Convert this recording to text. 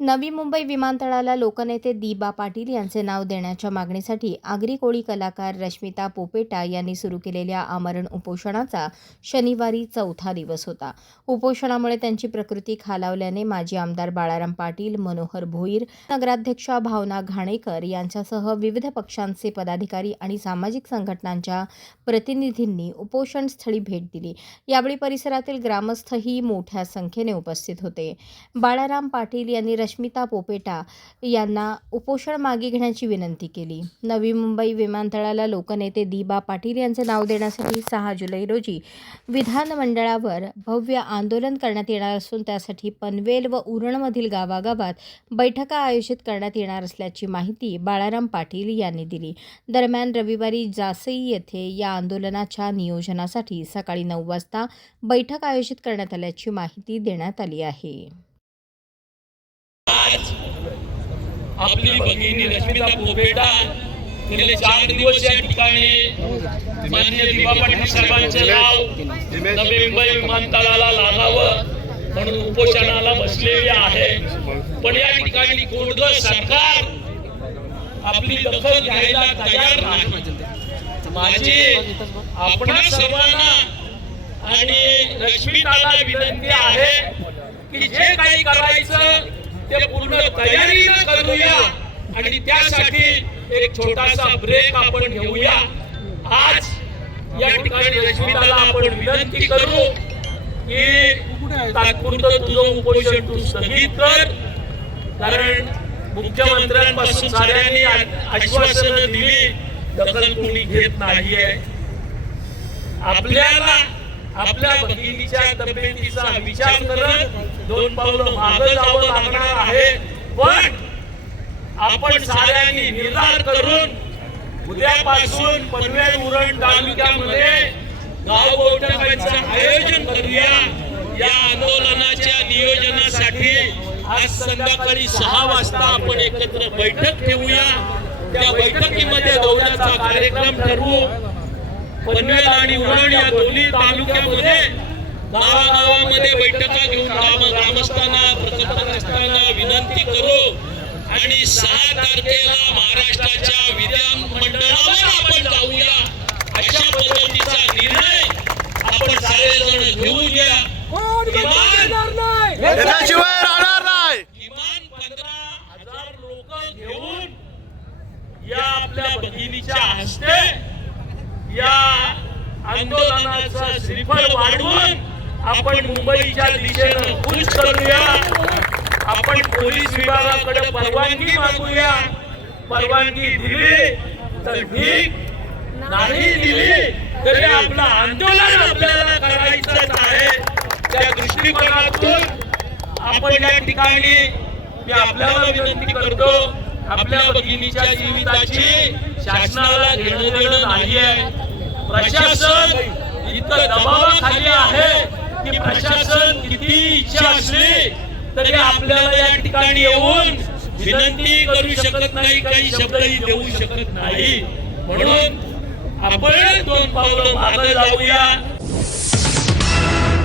नवी मुंबई विमानतळाला लोकनेते दी.बा. पाटील यांचे नाव देण्याच्या मागणीसाठी आगरी कोळी कलाकार रश्मिता पोपेटा यांनी सुरू केलेल्या आमरण उपोषणाचा शनिवारी चौथा दिवस होता. उपोषणामुळे त्यांची प्रकृती खालावल्याने माजी आमदार बाळाराम पाटील, मनोहर भोईर, नगराध्यक्षा भावना घाणेकर यांच्यासह विविध पक्षांचे पदाधिकारी आणि सामाजिक संघटनांच्या प्रतिनिधींनी उपोषणस्थळी भेट दिली. यावेळी परिसरातील ग्रामस्थही मोठ्या संख्येने उपस्थित होते. बाळाराम पाटील यांनी रश्मिता पोपेटा यांना उपोषण मागे घेण्याची विनंती केली. नवी मुंबई विमानतळाला लोकनेते दी.बा. पाटील यांचे नाव देण्यासाठी 6 जुलै रोजी विधानमंडळावर भव्य आंदोलन करण्यात येणार असून त्यासाठी पनवेल व उरणमधील गावागावात बैठका आयोजित करण्यात येणार असल्याची माहिती बाळाराम पाटील यांनी दिली. दरम्यान रविवारी जासई येथे या आंदोलनाच्या नियोजनासाठी सकाळी 9 वाजता बैठक आयोजित करण्यात आल्याची माहिती देण्यात आली आहे. आज आपली भगिनी रश्मिता पोपेटा गेले 4 दिवस या ठिकाणी माननीय दी.बा. पाटील साहेबांचे नाव नवी मुंबई विमानतळाला लागावं म्हणून उपोषणाला बसलेली आहे. पण या ठिकाणी कोणतं सरकार आपली दखल घ्यायला तयार नाही. माझी आपणा सर्वांना आणि रश्मिताला विनंती आहे की जे काही करायचं ते पूर्ण तयारीने करूया आणि त्यासाठी एक छोटासा ब्रेक आपण घेऊया. आज या ठिकाणी रश्मिताला आपण विनंती करू की तात्पुरतं तुझं उपोषण तू स्थगित कर, कारण मुख्यमंत्र्यांपासून साऱ्यांनी आश्वासनं दिली, दखल कोणी घेत नाहीये. आपल्याला आपल्या भगिनीच्या तब्येतीचा विचार करत 2 पावलं मागे जावं लागणार आहे. पण आपण साऱ्यांनी निर्धार करून उद्यापासून पनवेल उरण तालुक्यामध्ये गाव बैठकांचं आयोजन करूया. या आंदोलनाच्या नियोजनासाठी आज संध्याकाळी 6 वाजता आपण एकत्र बैठक ठेवूया. त्या बैठकीमध्ये दौऱ्याचा कार्यक्रम ठरवू. पनवेल आणि उरण या दोन्ही तालुक्यामध्ये गावागावामध्ये बैठका घेऊन ग्रामस्थांना प्रकल्पग्रस्तांना विनंती करू आणि 6 तारखेला महाराष्ट्राच्या विधानमंडळावर आपण जाऊया. अशा पद्धतीचा निर्णय आपण सारेजण घेऊया. किमान 15,000 लोक घेऊन या आपल्या भगिनीच्या हस्ते या आंदोलनाचा श्रीफळ वाढवून आपण मुंबईच्या दिशेनं कूच करूया. आपण पोलीस विभागाकडे परवानगी मागूया. परवानगी दिली तर ठीक, नाही दिली तरी आपलं आंदोलन आपल्याला करायचं आहे. त्या दृष्टिकोनातून आपण या ठिकाणी मी आपल्याला विनंती करतो, आपल्या भगिनीच्या जीविताची शासनाला घेणं देणं नाहीये. प्रशासन इतकं दबावाखाली आहे की प्रशासन किती इच्छा असली तरी आपल्याला या ठिकाणी येऊन विनंती करू शकत नाही, काही शब्दही देऊ शकत नाही. म्हणून आपण 2 पावलं मागे जाऊया.